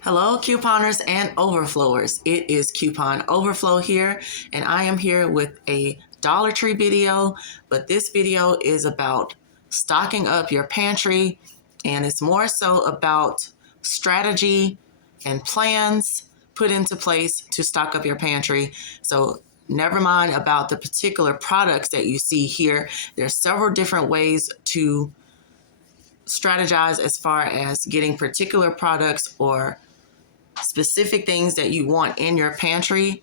Hello, couponers and overflowers. It is Coupon Overflow here, and I am here with a Dollar Tree video, but this video is about stocking up your pantry, and it's more so about strategy and plans put into place to stock up your pantry. So never mind about the particular products that you see here. There's several different ways to strategize as far as getting particular products or specific things that you want in your pantry.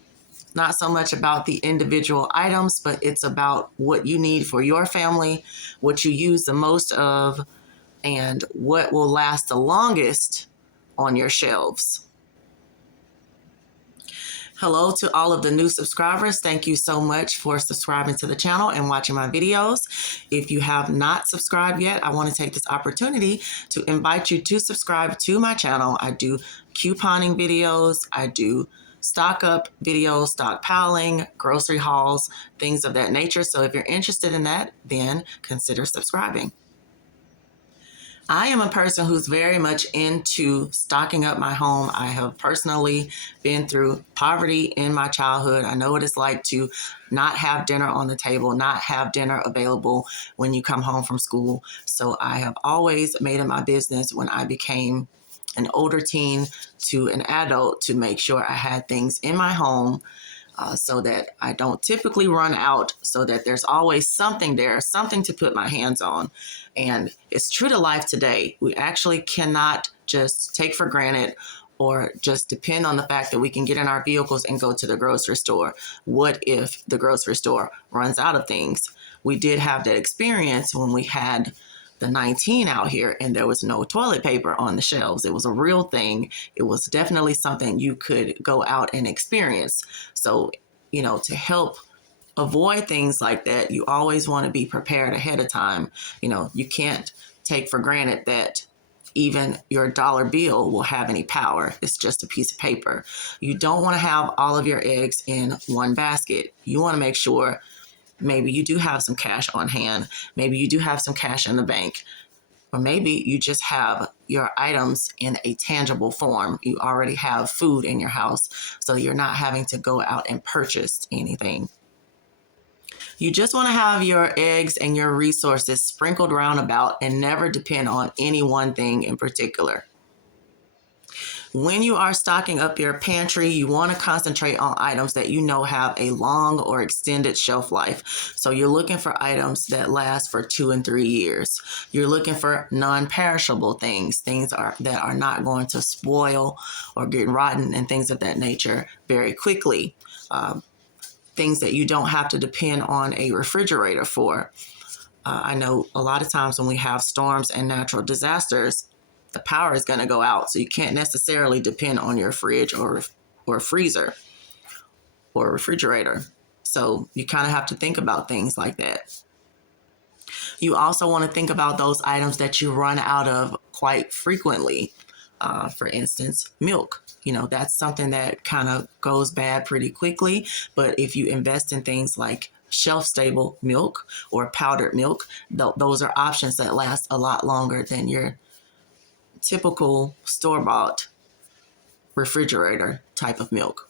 Not so much about the individual items, but it's about what you need for your family, what you use the most of, and what will last the longest on your shelves. Hello to all of the new subscribers. Thank you so much for subscribing to the channel and watching my videos. If you have not subscribed yet, I want to take this opportunity to invite you to subscribe to my channel. I do couponing videos. I do stock up videos, stockpiling, grocery hauls, things of that nature. So if you're interested in that, then consider subscribing. I am a person who's very much into stocking up my home. I have personally been through poverty in my childhood. I know what it's like to not have dinner on the table, not have dinner available when you come home from school. So I have always made it my business when I became an older teen to an adult to make sure I had things in my home so that I don't typically run out, so that there's always something there, something to put my hands on. And it's true to life today. We actually cannot just take for granted or just depend on the fact that we can get in our vehicles and go to the grocery store. What if the grocery store runs out of things? We did have that experience when we had the 19 out here and there was no toilet paper on the shelves. It was a real thing. It was definitely something you could go out and experience. So, to help avoid things like that, you always want to be prepared ahead of time. You can't take for granted that even your dollar bill will have any power. It's just a piece of paper. You don't want to have all of your eggs in one basket. You want to make sure maybe you do have some cash on hand. Maybe you do have some cash in the bank. Or maybe you just have your items in a tangible form. You already have food in your house, so you're not having to go out and purchase anything. You just want to have your eggs and your resources sprinkled around about and never depend on any one thing in particular. When you are stocking up your pantry, you want to concentrate on items that you know have a long or extended shelf life. So you're looking for items that last for 2 and 3 years. You're looking for non-perishable things that are not going to spoil or get rotten and things of that nature very quickly. Things that you don't have to depend on a refrigerator for. I know a lot of times when we have storms and natural disasters, the power is going to go out. So you can't necessarily depend on your fridge or freezer or refrigerator. So you kind of have to think about things like that. You also want to think about those items that you run out of quite frequently. For instance, milk. That's something that kind of goes bad pretty quickly. But if you invest in things like shelf-stable milk or powdered milk, those are options that last a lot longer than your typical store-bought refrigerator type of milk.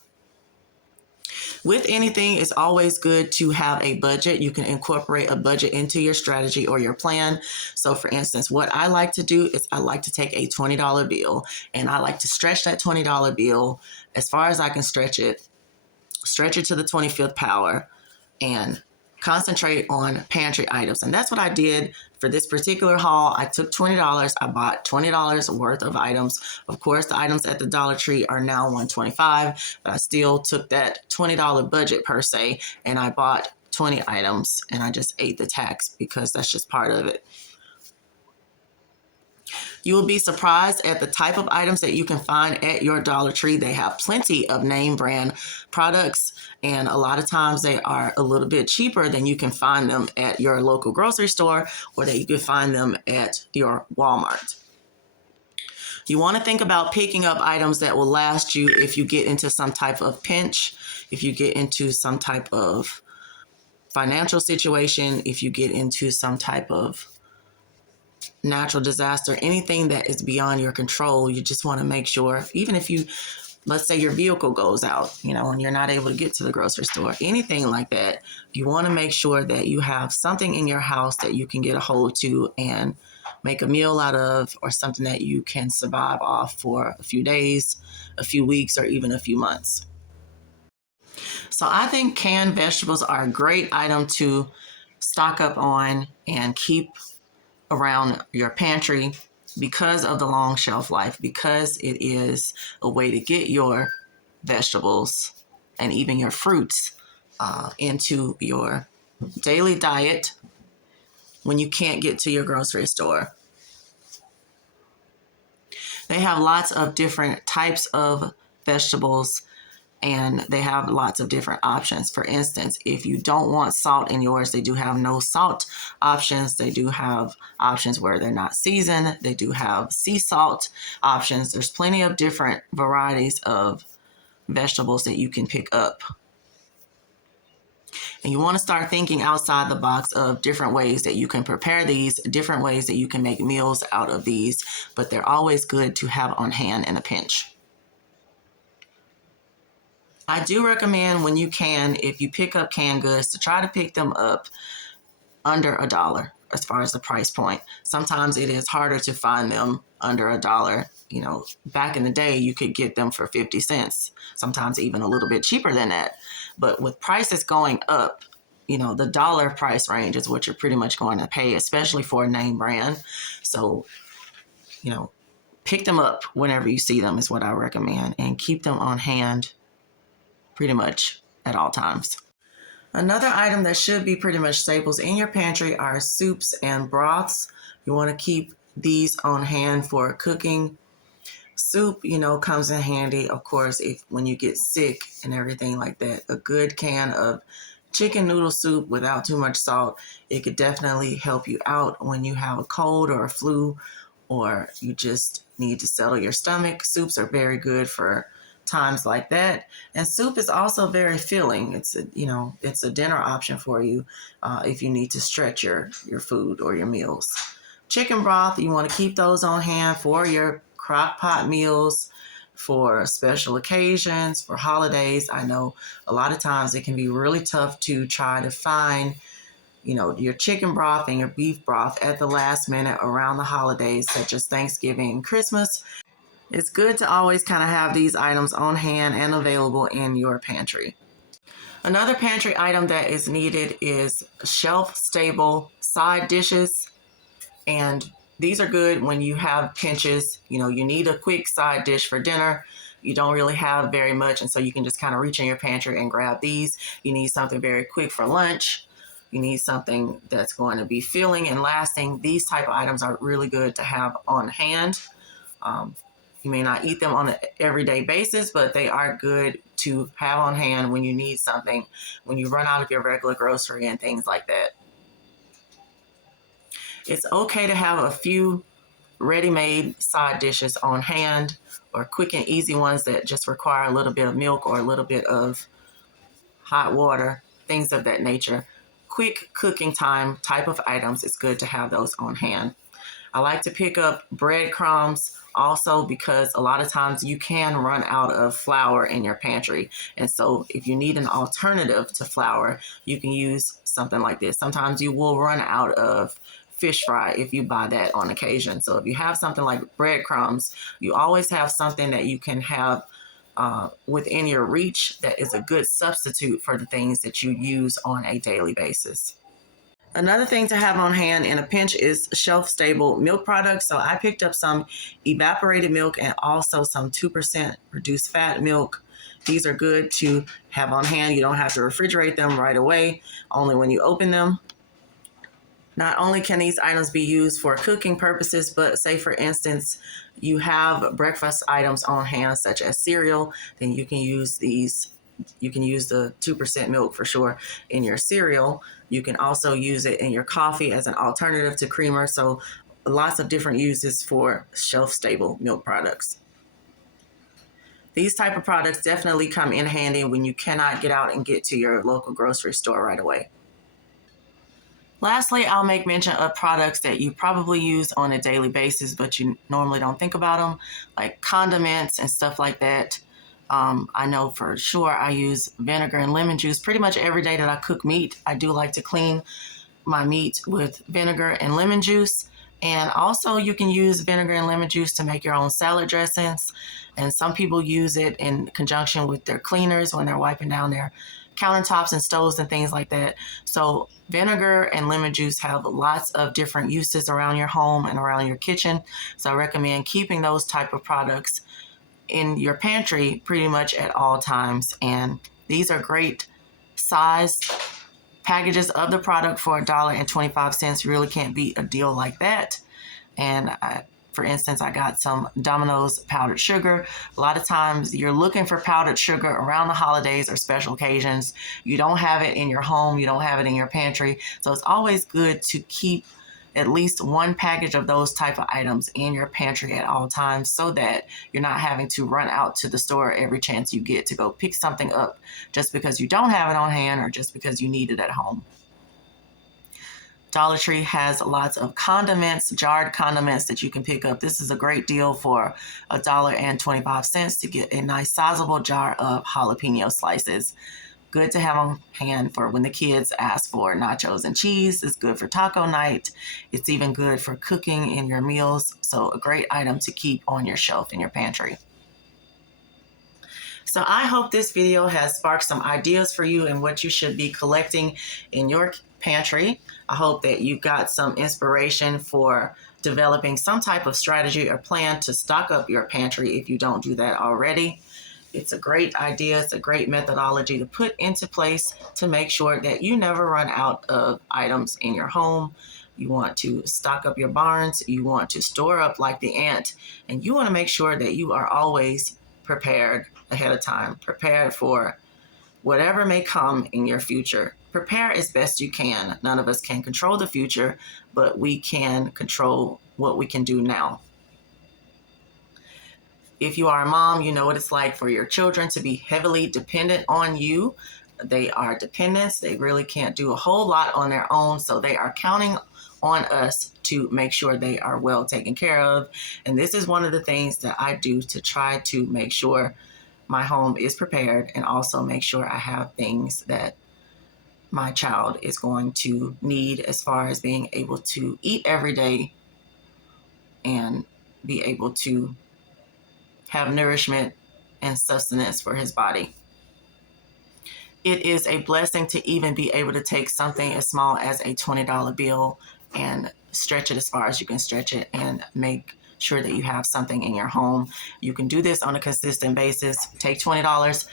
With anything, it's always good to have a budget. You can incorporate a budget into your strategy or your plan. So for instance, what I like to do is I like to take a $20 bill and I like to stretch that $20 bill as far as I can stretch it to the 25th power, and concentrate on pantry items. And that's what I did for this particular haul. I took $20. I bought $20 worth of items. Of course, the items at the Dollar Tree are now $125, but I still took that $20 budget per se, and I bought 20 items, and I just ate the tax because that's just part of it. You will be surprised at the type of items that you can find at your Dollar Tree. They have plenty of name brand products, and a lot of times they are a little bit cheaper than you can find them at your local grocery store or that you can find them at your Walmart. You want to think about picking up items that will last you if you get into some type of pinch, if you get into some type of financial situation, if you get into some type of natural disaster, anything that is beyond your control, you just want to make sure, even if you, let's say your vehicle goes out, and you're not able to get to the grocery store, anything like that, you want to make sure that you have something in your house that you can get a hold to and make a meal out of, or something that you can survive off for a few days, a few weeks, or even a few months. So I think canned vegetables are a great item to stock up on and keep around your pantry because of the long shelf life, because it is a way to get your vegetables and even your fruits into your daily diet when you can't get to your grocery store. They have lots of different types of vegetables, and they have lots of different options. For instance, if you don't want salt in yours, they do have no salt options. They do have options where they're not seasoned. They do have sea salt options. There's plenty of different varieties of vegetables that you can pick up. And you want to start thinking outside the box of different ways that you can prepare these, different ways that you can make meals out of these, but they're always good to have on hand in a pinch. I do recommend, when you can, if you pick up canned goods, to try to pick them up under $1 as far as the price point. Sometimes it is harder to find them under $1. Back in the day, you could get them for 50 cents, sometimes even a little bit cheaper than that. But with prices going up, the dollar price range is what you're pretty much going to pay, especially for a name brand. So, pick them up whenever you see them is what I recommend, and keep them on hand pretty much at all times. Another item that should be pretty much staples in your pantry are soups and broths. You want to keep these on hand for cooking. Soup, comes in handy, of course, when you get sick and everything like that. A good can of chicken noodle soup without too much salt, it could definitely help you out when you have a cold or a flu, or you just need to settle your stomach. Soups are very good for times like that. And soup is also very filling. It's a dinner option for you if you need to stretch your food or your meals. Chicken broth, you want to keep those on hand for your crock pot meals, for special occasions, for holidays. I know a lot of times it can be really tough to try to find your chicken broth and your beef broth at the last minute around the holidays, such as Thanksgiving and Christmas. It's good to always kind of have these items on hand and available in your pantry. Another pantry item that is needed is shelf-stable side dishes. And these are good when you have pinches. You need a quick side dish for dinner. You don't really have very much, and so you can just kind of reach in your pantry and grab these. You need something very quick for lunch. You need something that's going to be filling and lasting. These type of items are really good to have on hand. You may not eat them on an everyday basis, but they are good to have on hand when you need something, when you run out of your regular grocery and things like that. It's okay to have a few ready-made side dishes on hand, or quick and easy ones that just require a little bit of milk or a little bit of hot water, things of that nature. Quick cooking time type of items, it's good to have those on hand. I like to pick up breadcrumbs also, because a lot of times you can run out of flour in your pantry. And so if you need an alternative to flour, you can use something like this. Sometimes you will run out of fish fry if you buy that on occasion. So if you have something like breadcrumbs, you always have something that you can have within your reach that is a good substitute for the things that you use on a daily basis. Another thing to have on hand in a pinch is shelf-stable milk products. So I picked up some evaporated milk and also some 2% reduced fat milk. These are good to have on hand. You don't have to refrigerate them right away, only when you open them. Not only can these items be used for cooking purposes, but say, for instance, you have breakfast items on hand, such as cereal, then you can use these. You can use the 2% milk for sure in your cereal. You can also use it in your coffee as an alternative to creamer. So lots of different uses for shelf-stable milk products. These type of products definitely come in handy when you cannot get out and get to your local grocery store right away. Lastly, I'll make mention of products that you probably use on a daily basis, but you normally don't think about them, like condiments and stuff like that. I know for sure I use vinegar and lemon juice pretty much every day that I cook meat. I do like to clean my meat with vinegar and lemon juice. And also, you can use vinegar and lemon juice to make your own salad dressings. And some people use it in conjunction with their cleaners when they're wiping down their countertops and stoves and things like that. So, vinegar and lemon juice have lots of different uses around your home and around your kitchen. So, I recommend keeping those type of products in your pantry pretty much at all times. And these are great size packages of the product for $1.25. Really can't beat a deal like that. And for instance, I got some Domino's powdered sugar. A lot of times you're looking for powdered sugar around the holidays or special occasions. You don't have it in your home, you don't have it in your pantry. So it's always good to keep at least one package of those type of items in your pantry at all times so that you're not having to run out to the store every chance you get to go pick something up just because you don't have it on hand or just because you need it at home. Dollar Tree has lots of condiments, jarred condiments that you can pick up. This is a great deal for $1.25 to get a nice sizable jar of jalapeno slices. Good to have on hand for when the kids ask for nachos and cheese. It's good for taco night. It's even good for cooking in your meals. So a great item to keep on your shelf in your pantry. So I hope this video has sparked some ideas for you and what you should be collecting in your pantry. I hope that you got some inspiration for developing some type of strategy or plan to stock up your pantry if you don't do that already. It's a great idea. It's a great methodology to put into place to make sure that you never run out of items in your home. You want to stock up your barns. You want to store up like the ant. And you want to make sure that you are always prepared ahead of time, prepared for whatever may come in your future. Prepare as best you can. None of us can control the future, but we can control what we can do now. If you are a mom, you know what it's like for your children to be heavily dependent on you. They are dependents. They really can't do a whole lot on their own. So they are counting on us to make sure they are well taken care of. And this is one of the things that I do to try to make sure my home is prepared and also make sure I have things that my child is going to need as far as being able to eat every day and be able to have nourishment and sustenance for his body. It is a blessing to even be able to take something as small as a $20 bill and stretch it as far as you can stretch it and make sure that you have something in your home. You can do this on a consistent basis. Take $20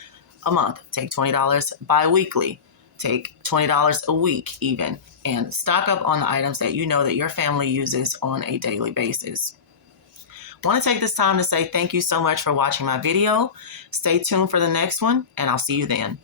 a month, take $20 bi-weekly, take $20 a week even, and stock up on the items that you know that your family uses on a daily basis. I want to take this time to say thank you so much for watching my video. Stay tuned for the next one, and I'll see you then.